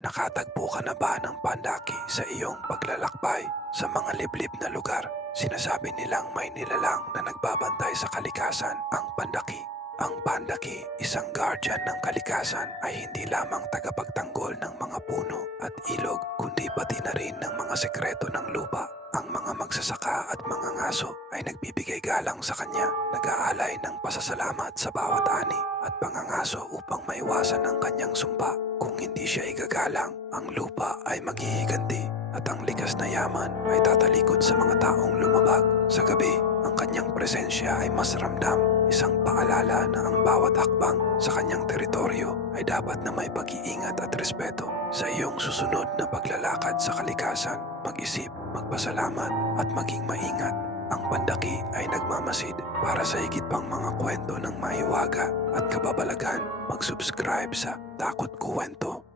Nakatagpo ka na ba ng pandaki sa iyong paglalakbay sa mga liblib na lugar? Sinasabi nilang may nilalang na nagbabantay sa kalikasan ang pandaki. Ang pandaki, isang guardian ng kalikasan ay hindi lamang tagapagtanggol ng mga puno at ilog pati na rin ng mga sekreto ng lupa. Ang mga magsasaka at mga ngaso ay nagbibigay galang sa kanya, nag-aalay ng pasasalamat sa bawat ani at pangangaso upang maiwasan ang kanyang sumpa. Kung hindi siya igagalang, ang lupa ay maghihiganti at ang likas na yaman ay tatalikod sa mga taong lumabag. Sa gabi, ang kanyang presensya ay mas ramdam, isang paalala na ang bawat hakbang sa kanyang teritoryo ay dapat na may pag-iingat at respeto. Sa iyong susunod na paglalakad sa kalikasan, mag-isip, magpasalamat at maging maingat. Ang pandaki ay nagmamasid para sa higit pang mga kwento ng maiwaga at kababalagan. Mag-subscribe sa Takot Kuwento